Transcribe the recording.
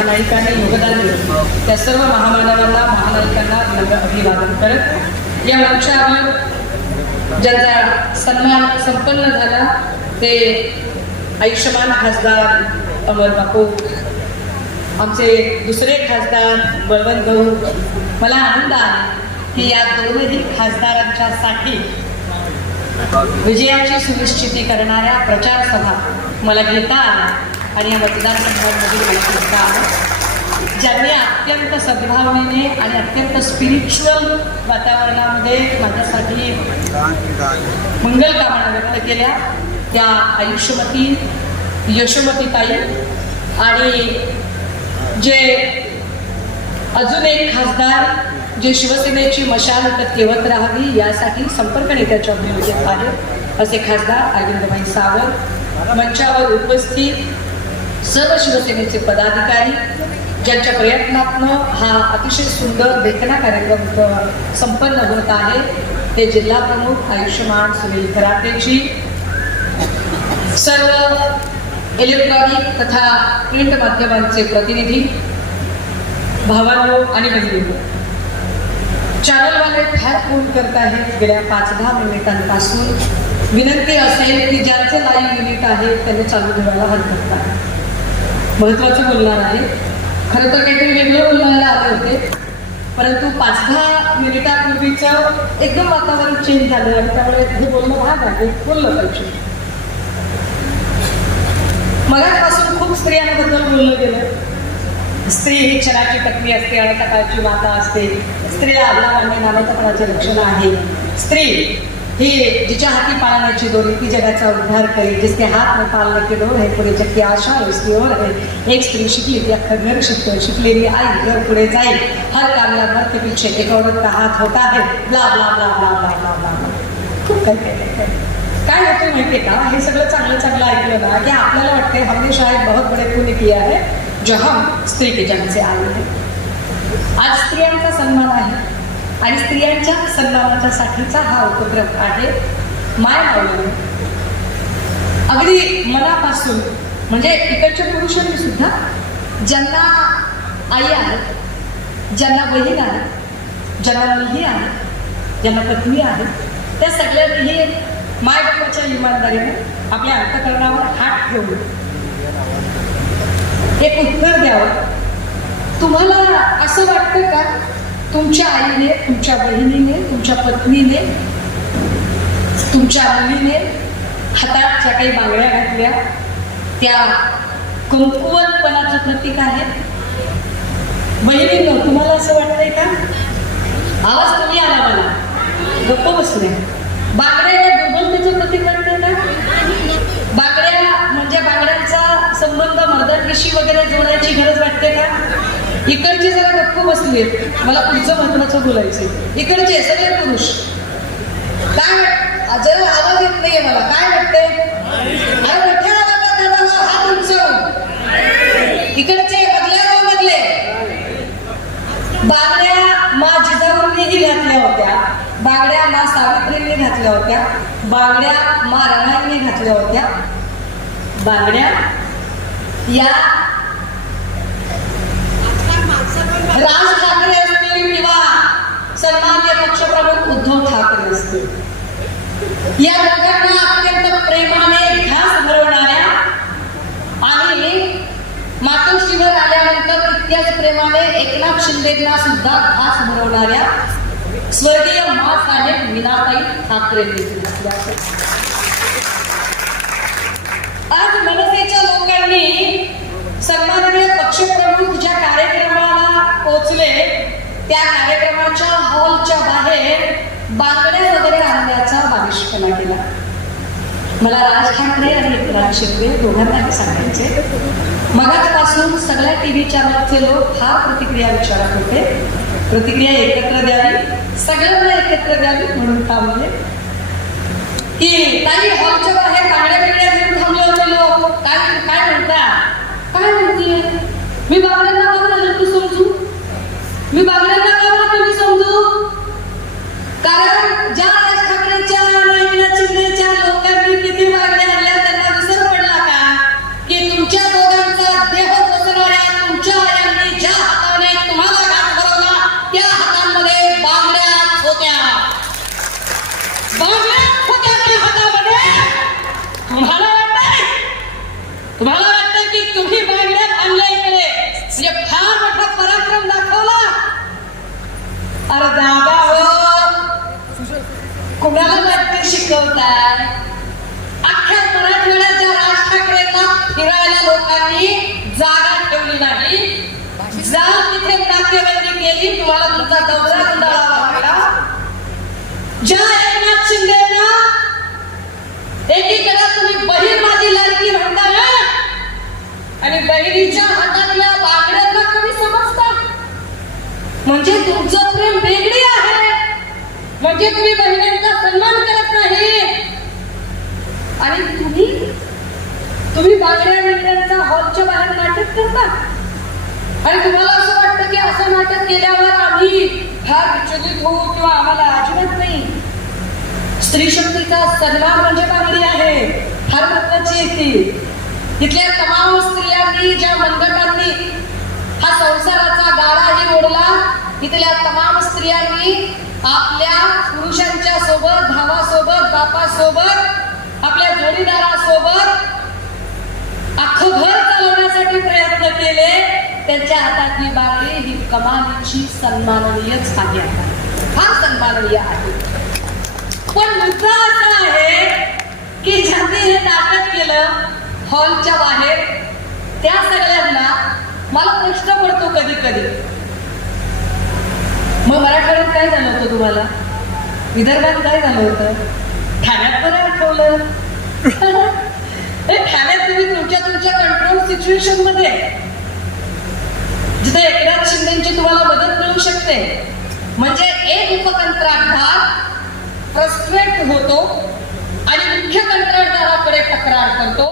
महानायकांनी योगदान दिलं त्या सर्व महामानवांना महानायकांना अभिवादन करत या मंचावर ज्यांचा सन्मान संपन्न झाला ते आयुष्यमान खासदार अमर बापू, आमचे दुसरे खासदार बळवंत भाऊ. मला आनंद आहे की या दोनही खासदारांच्यासाठी विजयाची सुनिश्चिती करणाऱ्या प्रचार सभा मला घेता आल्या आणि या मतदारसंघांमधील मला घेता आलं. ज्यांनी अत्यंत सद्भावनेने आणि अत्यंत स्पिरिच्युअल वातावरणामध्ये माझ्यासाठी मंगलकामना व्यक्त केल्या त्या आयुष्यमती, यशोमतीताई आणि जे अजून एक खासदार जे शिवसेनेची मशाल तेवत राहावी यासाठी संपर्क नेत्याच्या भूमिकेत आहे असे खासदार अरविंदभाई सावंत. मंचावर उपस्थित सर्व शिवसेनेचे पदाधिकारी ज्यांच्या प्रयत्नातनं हा अतिशय सुंदर देखणा कार्यक्रम संपन्न होत आहे ते जिल्हा प्रमुख आयुष्यमान सुनील खरातेजी, सर्व इलेक्ट्रॉनिक तथा प्रिंट माध्यमांचे प्रतिनिधी, भावांनो आणि बहिणींनो. चॅनलवाले फार फोन करत आहेत गेल्या 5-10 मिनिटांपासून. विनंती असेल की ज्यांचे लाईव्ह युनिट आहे त्यांनी चालू ठेवायला हरकत नाही. महत्त्वाचं बोलणार आहे. खरं तर काहीतरी वेगळं बोलणारे आले होते, परंतु 5-10 मिनिटापूर्वीचं एकदम वातावरण चेंज झालं आणि त्यामुळे हे बोलणं भाग आहे, बोललं पाहिजे. मगाचपासून खूप स्त्रियांबद्दल बोललं गेलं. स्त्री ही क्षणाची पत्नी असते आणि सकाळची माता असते. स्त्रीला आदला मानणे नामतपणाचे लक्षण आहे. स्त्री ही जिच्या हाती पाळण्याची दोरी ती जगाचा उद्धार करेल. जिसके हात में पालने के डोर है पुढे जग की आशा उसकी ओर है. एक स्त्री शिकली ती अख्खं घर शिकतो. शिकलेली आई घर पुढे जाईल. हर कामयाब मर्द के पीछे एक औरत का हात होता है. Blah blah blah blah blah blah blah. खूप काय होतं माहितीये का, हे सगळं चांगलं चांगलं ऐकलं ना की आपल्याला वाटते हमने शायद बहुत बड़े पुण्य किया है जो हम स्त्री के जन्म से आए हैं. आज स्त्रियांचा सन्मान आहे आणि स्त्रियांच्या सन्मानाच्या साठीचा हा उपक्रम आहे माय माऊली. अगदी मनापासून म्हणजे इकडच्या पुरुषांनी सुद्धा ज्यांना आई आहे, ज्यांना बहीण आहे, ज्यांना मुलगी आहे, ज्यांना पत्नी आहे, त्या सगळ्यांनीही माय बापाच्या इमानदारीने आपल्या अंतःकरणावर हात ठेवून एक उत्तर द्यावं. तुम्हाला असं वाटतं का तुमच्या आईने, तुमच्या बहिणीने, तुमच्या पत्नीने, तुमच्या मुलीने हातात ज्या काही बांगड्या घातल्या त्या कमकुवतपणाचं प्रतीक आहे? बहिणींनो, तुम्हाला असं वाटतंय का? आवाज कमी आला मला, गप्प बसले. बांगड्या या दुर्बलतेचं प्रतीक वाटतंय ना? बांगड्या म्हणजे बांगड्यांचा संबंध मर्दांविषयी वगैरे जोडायची गरज वाटते का? इकडचे जरा गप्प बसले, मला पुढचं महत्वाचं बोलायचं. इकडचे सगळे पुरुष काय जरा आवाज येत नाहीये मला, काय वाटतंय? अरे मोठ्या आवाजात हात उंचावून. इकडचे मधल्या मधले बांगड्या मा जिजाऊंनीही घातल्या होत्या, बांगड्या मा सावित्रींनी घातल्या होत्या, बांगड्या मा रमाईंनी घातल्या होत्या. बांगड्या या राज ठाकरे असतील किंवा सन्माननीय पक्षप्रमुख उद्धव ठाकरे असतील, या दोघांना अत्यंत प्रेमाने घास भरवणाऱ्या आणि मातोश्रीवर आल्यानंतर तितक्याच प्रेमाने एकनाथ शिंदेंना सुद्धा घास भरवणाऱ्या स्वर्गीय माँसाहेब मीनाताई ठाकरे देखील असल्याचे. आज मनसेच्या लोकांनी सन्माननीय पक्षप्रमुख ज्या कार्यक्रमाला पोहोचले त्या कार्यक्रमाच्या हॉलच्या बाहेर बांगड्या वगैरे आणण्याचा बालिशपणा केला. मला राज ठाकरे आणि एकनाथ शिंदे दोघांनाही सांगायचे, मगाचपासून सगळ्या टीव्ही चॅनलचे लोक फार प्रतिक्रिया विचारत होते. प्रतिक्रिया एकत्र द्यावी, सगळ्यांना एकत्र द्यावी म्हणून थांबले की काही हॉलच्या बाहेर बांगड्या बिंगड्या घेऊन थांबले होते लोक. काय म्हणता, काय म्हणतीये? मी बांगड्यांना का बरं तू समजू? मी बांगड्यांना का बरं तुम्ही समजू? कारण ज्या राज ठाकरेच्या आणि एकनाथ शिंदेच्या लोकांनी किती बांगड्या आणल्या त्यांना विसर पडला का की तुमच्या दोघांचा देह बसवणाऱ्या तुमच्या तुम्हाला वाटतं की तुम्ही बांगड्या थांबल्या इकडे म्हणजे फार मोठा पराक्रम दाखवला. अरे दादा हो, कुणाला नाट्य शिकवताय? अख्ख्या मराठवाड्याच्या राज ठाकरेंना फिरायला लोकांनी जागा ठेवली नाही. जा तिथे नाट्यबंदी केली, तुम्हाला तुमचा दौरा गुंडाळावा लागला. ज्या एकनाथ शिंदेना एकीकडे तुम्ही बहीण माझी लाडकी म्हणता ना, आणि बहिणीच्या हातातल्या बांगड्यांना कमी समजता. म्हणजे तुमचं प्रेम वेगळी आहे, म्हणजे तुम्ही बहिणींचा सन्मान करत नाही. आणि तुम्ही बांगड्या बिंगड्यांचा हॉलच्या बाहेर नाटक करता. आणि तुम्हाला असं वाटतं की असं नाटक केल्यावर आम्ही फार विचलित होऊ किंवा आम्हाला अजिबात नाही. स्त्री शक्तीचा सन्मान म्हणजे बांगडी आहे, फार महत्वाची आहे ती. इथल्या तमाम स्त्रियांनी, ज्या मनगटांनी हा संसाराचा गाडाही ओढला, इथल्या तमाम स्त्रियांनी आपल्या पुरुषांच्या सोबत, भावासोबत, बापासोबत, आपल्या जोडीदारासोबत अख्खं घर चालवण्यासाठी प्रयत्न केले. त्यांच्या हातातली बांगडी ही कमालीची सन्माननीयच आहे, फार सन्माननीय आहे. पण मुद्दा असा आहे की ज्यांनी हे नाटक केलं हॉलच्या बाहेर, त्या सगळ्यांना मला प्रश्न पडतो कधी कधी, मग मराठवाड्यात काय झालं होतं तुम्हाला? विदर्भात काय झालं होतं? ठाण्यात बरं आठवलं. ठाण्यात तुम्ही तुमच्या कंट्रोल सिच्युएशन मध्ये, जिथे एकनाथ शिंदेची तुम्हाला मदत मिळू शकते, म्हणजे एक उपकंत्राटदार फ्रस्ट्रेट होतो आणि मुख्य कंत्राटदाराकडे तक्रार करतो.